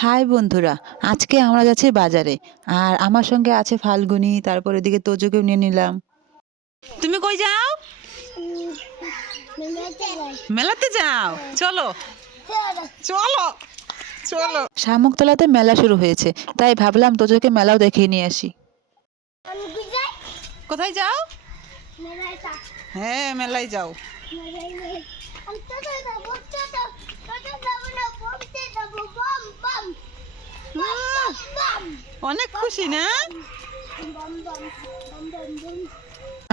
High বন্ধুরা, আজকে আমরা যাচ্ছি বাজারে। আর আমার সঙ্গে আছে ফাল্গুনি, তারপর এদিকে তোজোকেও নিয়ে নিলাম। তুমি কই যাও? মেলাতে যাও, চলো চলো চলো। শামুকতলাতে মেলা শুরু হয়েছে, তাই ভাবলাম তোজোকে মেলাও দেখিয়ে নিয়ে আসি। কোথায় যাও? হ্যাঁ, মেলায় যাও। অনেক খুশি না?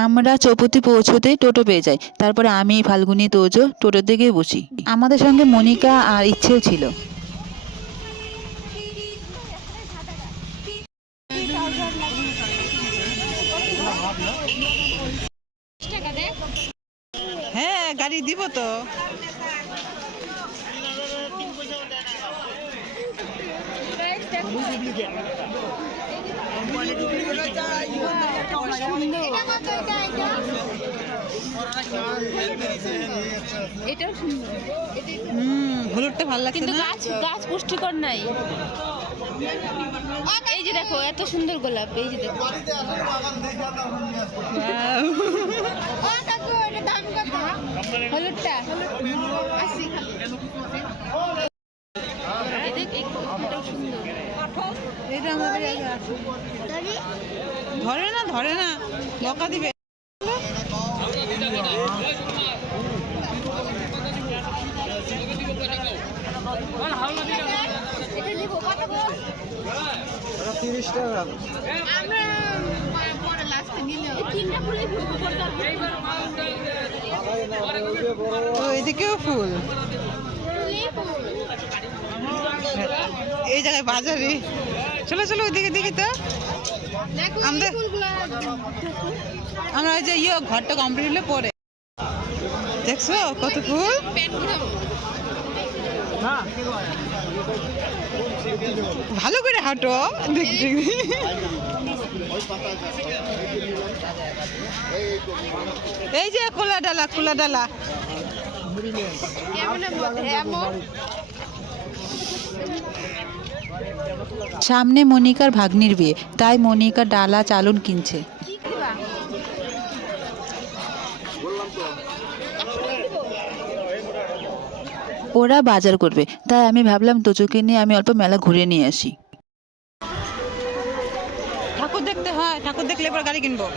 আমরা চৌপতি পৌঁছতেই টোটো পেয়ে যাই। তারপরে আমি, ফাল্গুনি, তোজো টোটোতে গিয়ে বসি। আমাদের সঙ্গে মনিকা আর ইচ্ছেও ছিল। হ্যাঁ, গাড়ি দিব তো। এটাও সুন্দর। হলুদটা ভালো লাগছে কিন্তু না? গাছ পুষ্টিকর নাই। এই যে দেখো, এত সুন্দর গোলাপ, এই যে দেখো। হলুদটা এটাও সুন্দর। এটা আমাদের ধরে না বকা দিবে। এদিকেও ফুল, এই জায়গায় বাজারে। চলো চলো ওইদিকে দেখি তো। আমরা ওই যে ঘরটা কমপ্লিট হলে পরে দেখছো কত ফুল। ভালো করে হাঁটো, দেখছি। এই যে খোলা ডালা। সামনে মনিকার ভাগ্নির বিয়ে, তাই মনিকা ডালা চালুন কিনছে। ওরা বাজার করবে, তাই আমি ভাবলাম তোজোকে নিয়ে আমি অল্প মেলা ঘুরে নিয়ে আসি। ঠাকুর দেখতে হয়, ঠাকুর দেখলে এবার গাড়ি কিনবো।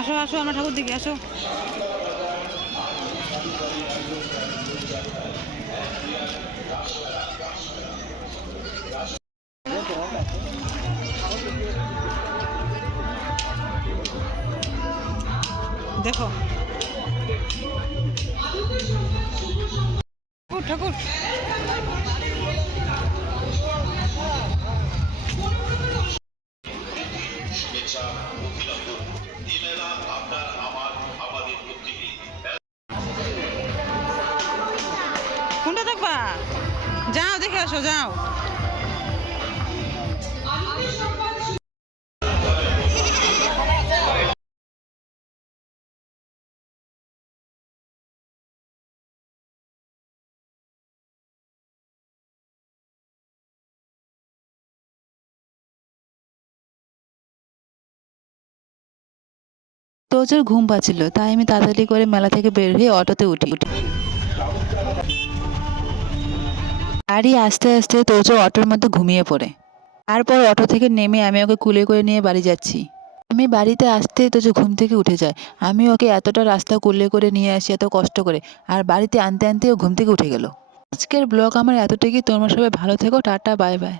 আসো আসো, আমরা ঠাকুর দেখি, আসো। দেখো ঠাকুর। কোনটা দেখবা? যাও দেখে আসো, যাও। তোজোর ঘুম পাচ্ছিল, তাই আমি তাড়াতাড়ি করে মেলা থেকে বের হয়ে অটোতে উঠি। গাড়ি আস্তে আস্তে তোজো অটোর মধ্যে ঘুমিয়ে পড়ে। তারপর অটো থেকে নেমে আমি ওকে কুলে করে নিয়ে বাড়ি যাচ্ছি। আমি বাড়িতে আসতে তোজো ঘুম থেকে উঠে যায়। আমি ওকে এতটা রাস্তা কুলে করে নিয়ে আসি এত কষ্ট করে, আর বাড়িতে আনতে আনতে ও ঘুম থেকে উঠে গেল। আজকের ব্লগ আমার এতটুকুই। তোমরা সবাই ভালো থেকো, টাটা, বাই বাই।